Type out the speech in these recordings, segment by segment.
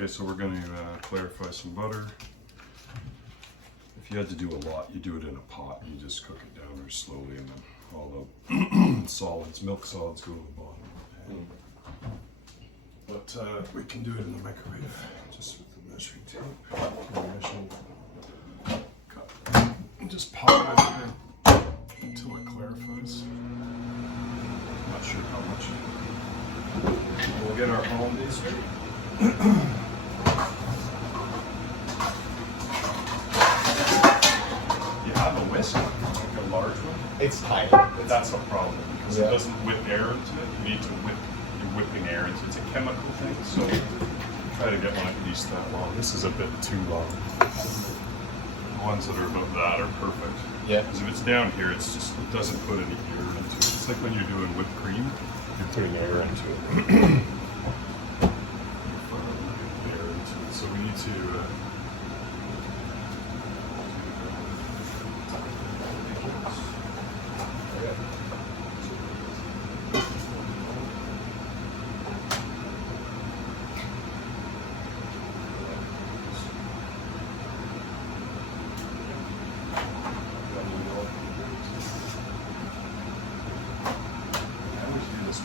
Okay, so we're going to clarify some butter. If you had to do a lot, you do it in a pot. You just cook it down very slowly, and then all the solids, milk solids, go to the bottom of the pan. But we can do it in the microwave, just with the measuring tape. Cup. And just pop it in here until it clarifies. Not sure how much. We'll get our hollandaise ready. Like a large one? It's tiny. That's a problem because it doesn't whip air into it. You need to you're whipping air into it. It's a chemical thing, so try to get one at least that long. This is a bit too long. The ones that are about that are perfect. Yeah. Because if it's down here, it doesn't put any air into it. It's like when you're doing whipped cream, you're putting air into it. So we need to.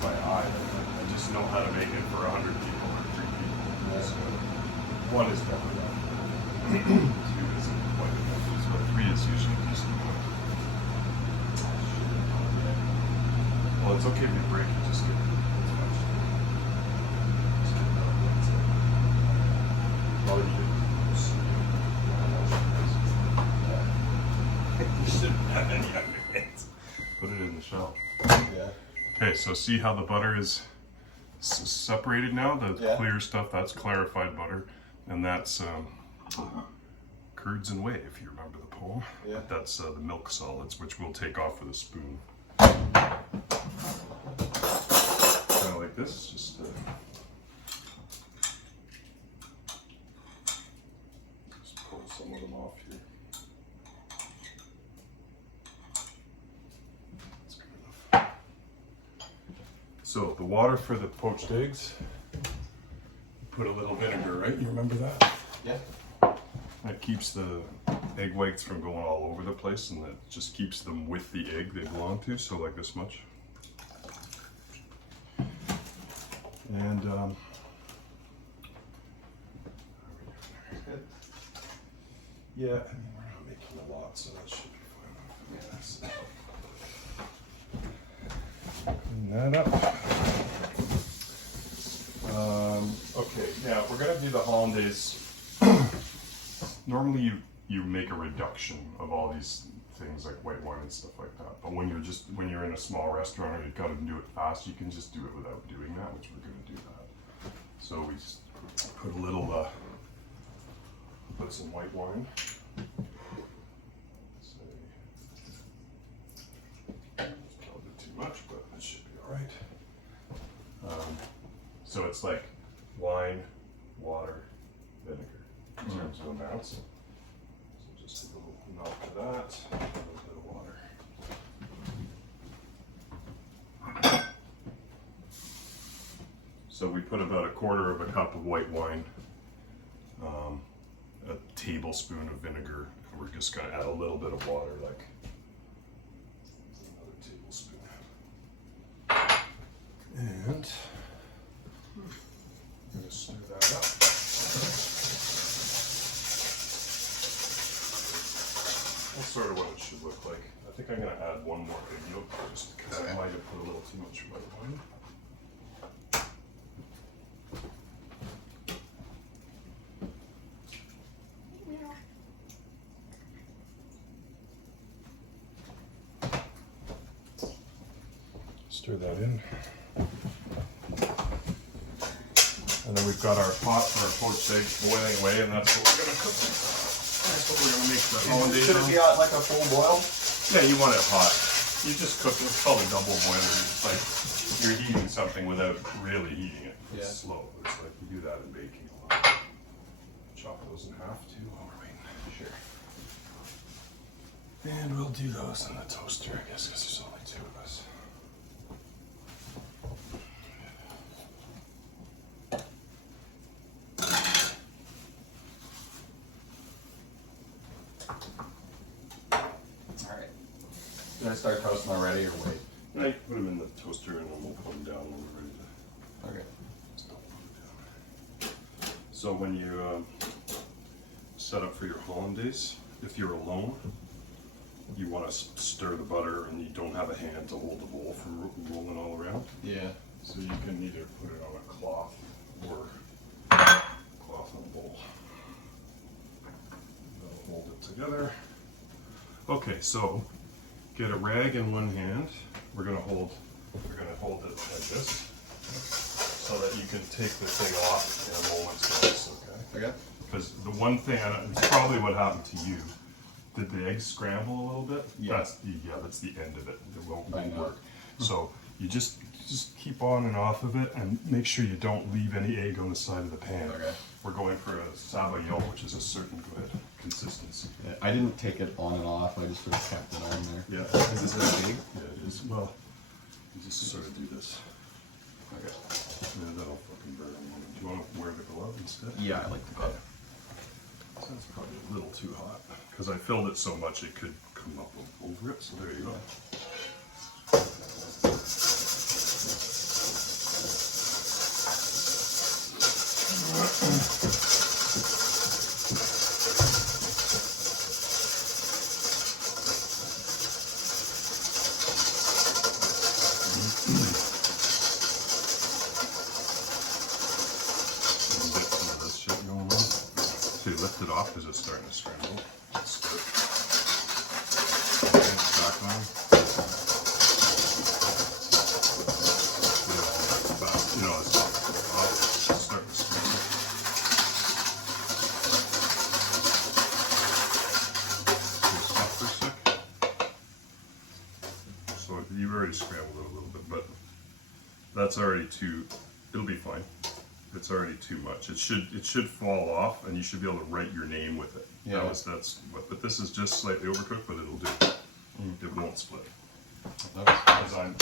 By eye. I just know how to make it for 100 people or 3 people. So one is better than 2 isn't quite enough. So 3 is usually decent enough. Well, it's okay if you break it, just get it. You shouldn't have any other hands. Put it in the shell. Yeah. Okay, so see how the butter is separated now? The clear stuff, that's clarified butter. And that's curds and whey, if you remember the poem. Yeah. That's the milk solids, which we'll take off with a spoon. Kind of like this, just pull some of them off here. So the water for the poached eggs, put a little vinegar, right? You remember that? Yeah. That keeps the egg whites from going all over the place, and that just keeps them with the egg they belong to, so like this much. And yeah, I mean, we're not making a lot, so that should be fine. Yes. Clean that up. Okay, now we're gonna do the hollandaise. Normally you make a reduction of all these things like white wine and stuff like that. But when you're in a small restaurant or you've got to do it fast, you can just do it without doing that, which we're gonna do that. So we just put a little, put some white wine. Probably too much, but it should be all right. So it's like wine, water, vinegar in terms of amounts. So just a little melt of that, a little bit of water. So we put about 1/4 of a cup of white wine, a tablespoon of vinegar, and we're just gonna add a little bit of water, like another tablespoon. And I'm gonna stir that up. That's sort of what it should look like. I think I'm gonna add one more egg yolk just because I might have put a little too much white wine. Stir that in. And then we've got our pot for our poached eggs boiling away, and that's what we're gonna cook. That's what we're gonna make the hollandaise. Should it be at like a full boil? Yeah, you want it hot. You just cook it. It's called a double boiler. It's like you're heating something without really heating it. It's slow. It's like you do that in baking a lot. Chop those in half too while we're waiting. Sure. And we'll do those in the toaster, I guess, because there's only 2 of us. Should I start toasting already or wait? I put them in the toaster and then we'll put them down when we're ready to. Okay. Just don't put it down. So when you set up for your hollandaise, if you're alone, you want to stir the butter and you don't have a hand to hold the bowl from rolling all around. Yeah. So you can either put it on a cloth or cloth on a bowl. That'll hold it together. Okay, so get a rag in one hand. We're gonna hold it like this, so that you can take the thing off in a moment's notice. Okay. Okay. Because the one thing, and it's probably what happened to you. Did the eggs scramble a little bit? Yeah. That's the end of it. It won't I know. work. So you just keep on and off of it, and make sure you don't leave any egg on the side of the pan. Okay. We're going for a sabayon, which is a certain good consistency. Yeah, I didn't take it on and off. I just sort of kept it on there. Yeah. Is this really big? Yeah, it is. Well, you just sort of do this. Okay. And that'll fucking burn. Do you want to wear the glove instead? Yeah, I like the glove. That's probably a little too hot because I filled it so much it could come up over it. So there you go. Lift it off because it's starting to scramble. Start. Okay, back on. You know, it's off. Starting to scramble. So stop for a sec. So you've already scrambled it a little bit, but that's already too. It'll be fine. It's already too much. It should fall off, and you should be able to write your name with it. Yeah. But this is just slightly overcooked, but it'll do. It won't split. As I'm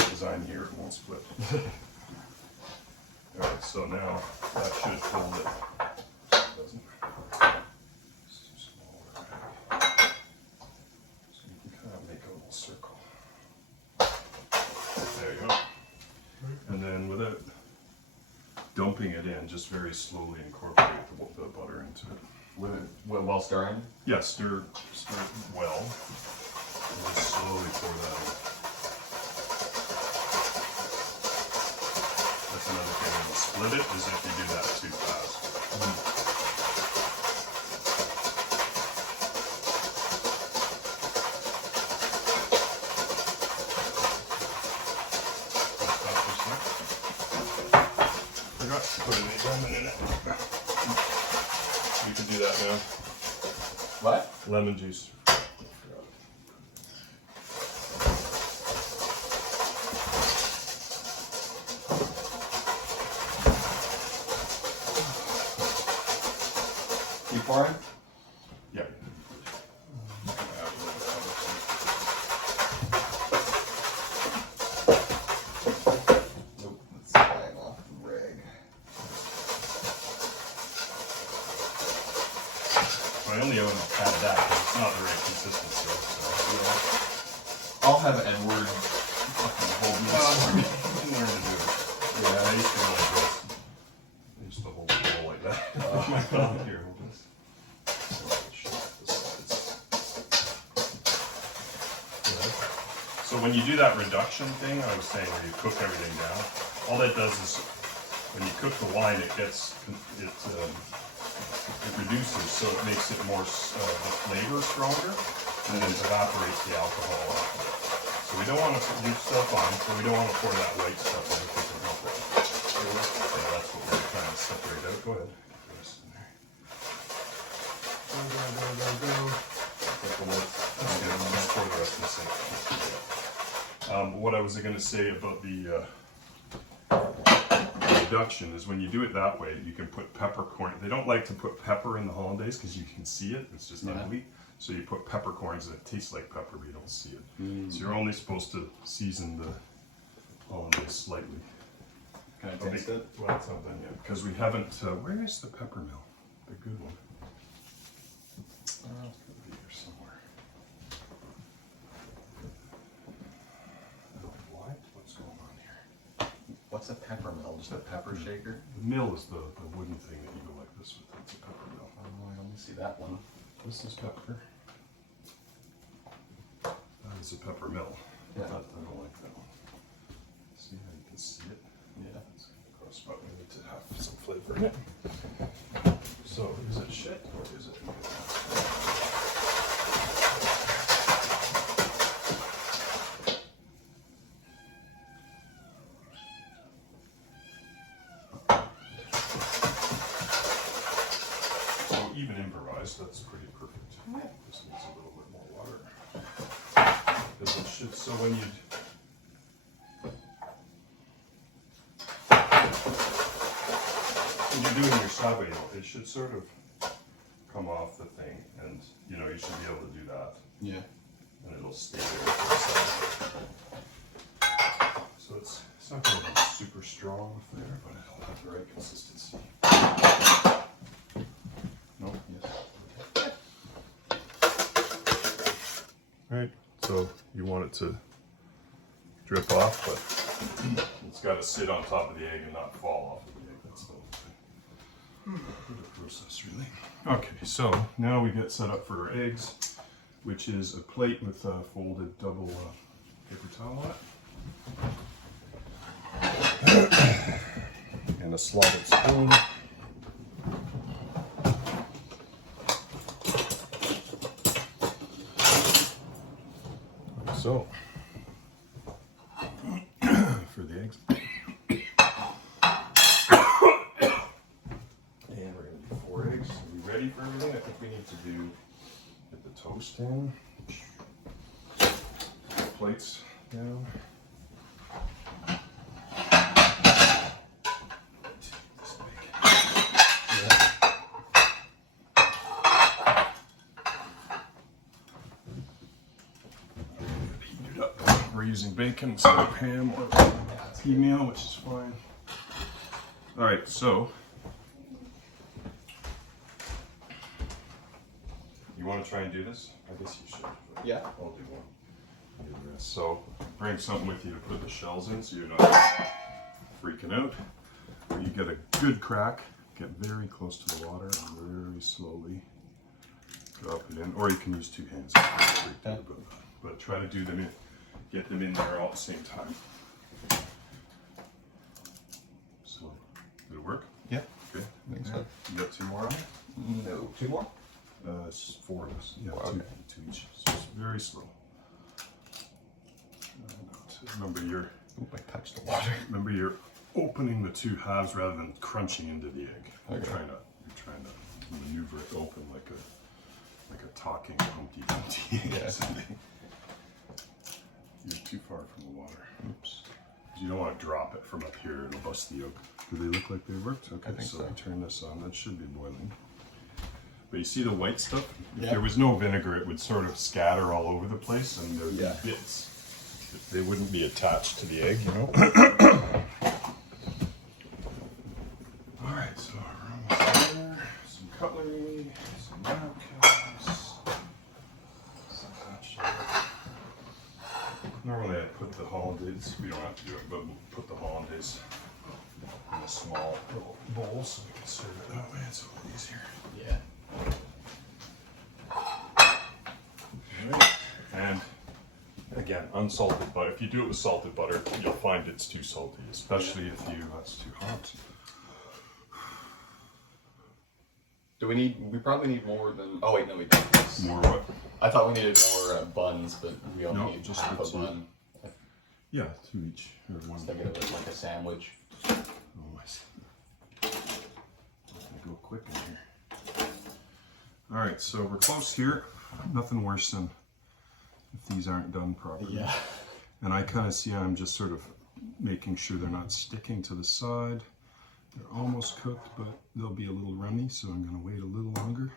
here, it won't split. All right, so now that should hold it. It doesn't. It's too small. So you can kind of make a little circle. There you go. And then without dumping it in, just very slowly incorporate the butter into it. While stirring? Yeah, stir well, and then slowly pour that in. That's another thing when you split it, is if you do that too fast. Put an lemon in it. You can do that now. What? Lemon juice. Keep pouring? Yeah. Nope, it's flying off the rag. I only own a pat of that because it's not the right consistency. So. Yeah. I'll have Edward fucking hold me. You can learn to do it. Yeah, I used to really do it. I used to hold the bowl like that. My thumb here, hold this. So when you do that reduction thing, I was saying where you cook everything down, all that does is when you cook the wine, it reduces, so it makes it more the flavor stronger, and then it evaporates the alcohol off of it. So we don't want to leave stuff on, so we don't want to pour that white stuff in because it won't work. So that's what we're trying to separate out. Go ahead. Get the rest in there. Go. Put the lid. And then pour the rest in the sink. What I was going to say about the reduction is when you do it that way, you can put peppercorn. They don't like to put pepper in the hollandaise because you can see it. It's just ugly. So you put peppercorns and it tastes like pepper, but you don't see it. So you're only supposed to season the hollandaise slightly. Can I taste it? Well, it's not done yet because we haven't. Where is the pepper mill? The good one. It's gotta be here somewhere. What's a pepper mill? Just a pepper shaker? The mill is the wooden thing that you go like this with. It's a pepper mill. Oh, I only see that one. This is pepper. That is a pepper mill. Yeah. I don't like that one. See how you can see it? Yeah. It's gross, but we need to have some flavor in it. So, is it shit or is it good? So, even improvised, that's pretty perfect. Just needs a little bit more water. Because it should, so when you're doing your sabayon, it should sort of come off the thing, and you know you should be able to do that, Yeah. and it'll stay there. So it's not going to be super strong there, but it'll have the right consistency. No, yes. Right. So you want it to drip off, but it's got to sit on top of the egg and not fall off of the egg. That's the whole thing. Good process, really. Okay, so now we get set up for our eggs, which is a plate with a folded double paper towel on it, and a slotted spoon. So, for the eggs. And we're going to do 4 eggs. Are we ready for everything? I think we need to get the toast in. Plates down. This big. Yeah. Heat it up. We're using bacon instead of ham or pea meal, which is fine. All right, so you want to try and do this? I guess you should. Yeah. I'll do one. Do this. So bring something with you to put the shells in, so you're not freaking out. You get a good crack. Get very close to the water and very slowly drop it in, or you can use 2 hands. Yeah. But try to do them in. Get them in there all at the same time. So, did it work? Yeah. Okay. I think so. You got 2 more on it? No. 2 more? It's 4 of us. Yeah, Wow, okay. 2 each. So it's very slow. Remember you're opening the 2 halves rather than crunching into the egg. Okay. You're trying to maneuver it open like a talking Humpty Dumpty. Yeah. You're too far from the water. Oops. You don't want to drop it from up here, it'll bust the yolk. Do they look like they worked? Okay, I think so. We turn this on, that should be boiling. But you see the white stuff? If Yeah. there was no vinegar, it would sort of scatter all over the place and there would Yeah. be bits. They wouldn't be attached to the egg, you know? Alright, so we're almost there. Some cutlery, some napkins, some hot shot. Normally I put the hollandaise, we don't have to do it, but we'll put the hollandaise in a small little bowl so we can serve it that way. It's a little easier. Yeah. Alright, and again, unsalted butter. If you do it with salted butter, you'll find it's too salty, especially if that's too hot. Do we probably need more than, oh wait, no we don't. More what? I thought we needed more buns, but we only No, need just half the a 2. bun. Yeah, 2 each. Or 1. Thinking of it like a sandwich. Oh, I see. I'm gonna go quick in here. Alright, so we're close here. Nothing worse than if these aren't done properly. Yeah. And I kind of see I'm just sort of making sure they're not sticking to the side. They're almost cooked, but they'll be a little runny, so I'm going to wait a little longer.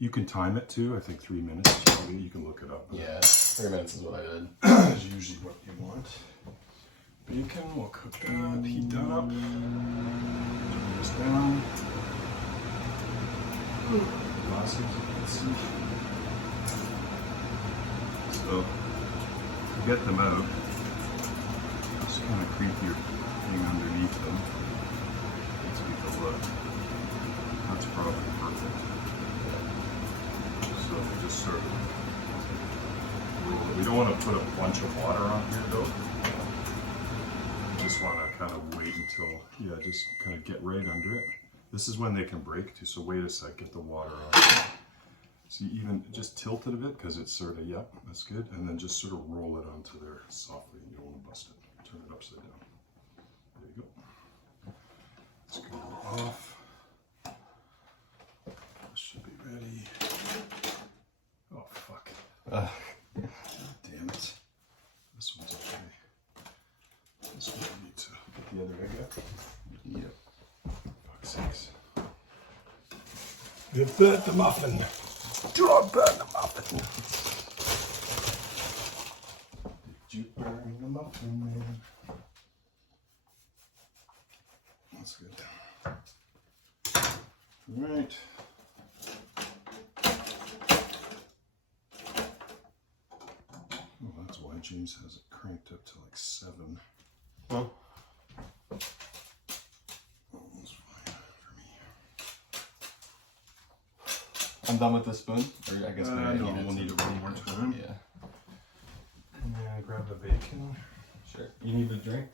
You can time it too. I think 3 minutes. Probably. You can look it up. Yeah, 3 minutes is what I did. That's usually what you want. Bacon, we'll cook that. Heat that up. Turn this down. Classic, let's see. So, to get them out, just kind of creep your thing underneath them. Let's take a look. That's probably perfect. So we just sort of roll it. We don't want to put a bunch of water on here though. We just want to kind of wait until, yeah, just kind of get right under it. This is when they can break too, so wait a sec, get the water on. So you even just tilt it a bit because it's sort of, yep, that's good. And then just sort of roll it onto there softly. You don't want to bust it. Turn it upside down. There you go. Let's go off. This should be ready. Oh, fuck. Damn it. This one's okay. This one we need to get the other egg up. Yep. Fuck's sakes. You burnt the muffin. Do not burn the muffin. Did you burn the muffin, man? That's good. Right. Well, that's why James has it cranked up to like 7. Well, Almost fine for me. I'm done with this spoon. Or I guess maybe I No, need we'll need one more time. Yeah. Yeah, grab the bacon. Sure. You need a drink?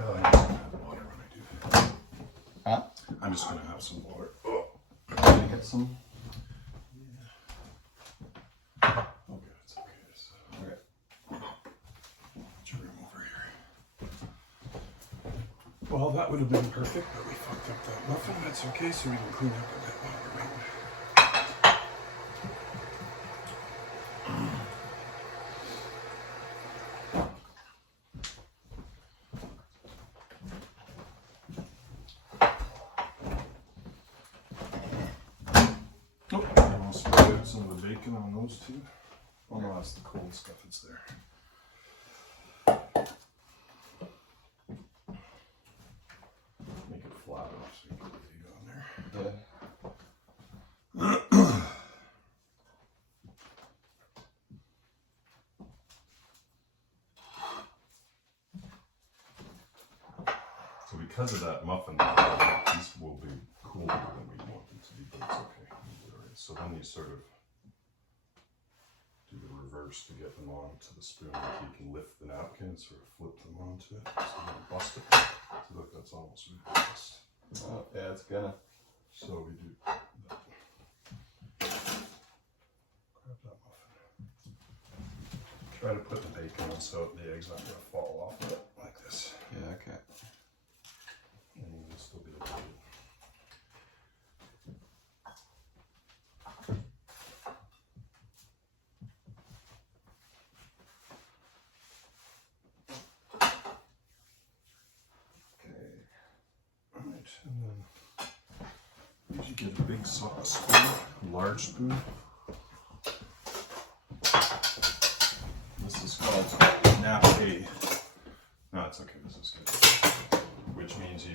Oh, I just gonna have water when I do that. Huh? I'm just gonna have some water. Oh, Can I get some? okay, it's okay. So, Okay. what's your room over here? Well, that would have been perfect, but we fucked up that muffin. That's okay, so we can clean up a bit while we're waiting. Oh, and we'll spread out some of the bacon on those two. Oh no, that's the cold stuff. It's there. Make it flat enough so you can put the egg on there. Yeah. So because of that muffin, these will be cooler than we want them to be, but it's okay. Alright, so then you sort of do the reverse to get them onto the spoon. Like you can lift the napkin and sort of flip them onto it. So you don't bust it. So look, that's almost reversed. Oh, yeah, it's gonna. So we do that. Grab that muffin. Try to put the bacon on so the egg's not going to fall off of it like this. Yeah, okay. And you can still be able to do it. Okay. Alright, and then you get a big spoon, a large spoon. This is called nappe. No, it's okay, this is good. Which means you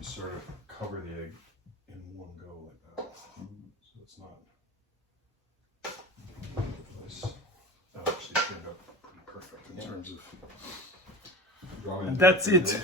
sort of cover the egg in one go like that. So it's not. That actually turned out pretty perfect in terms of. And that's it.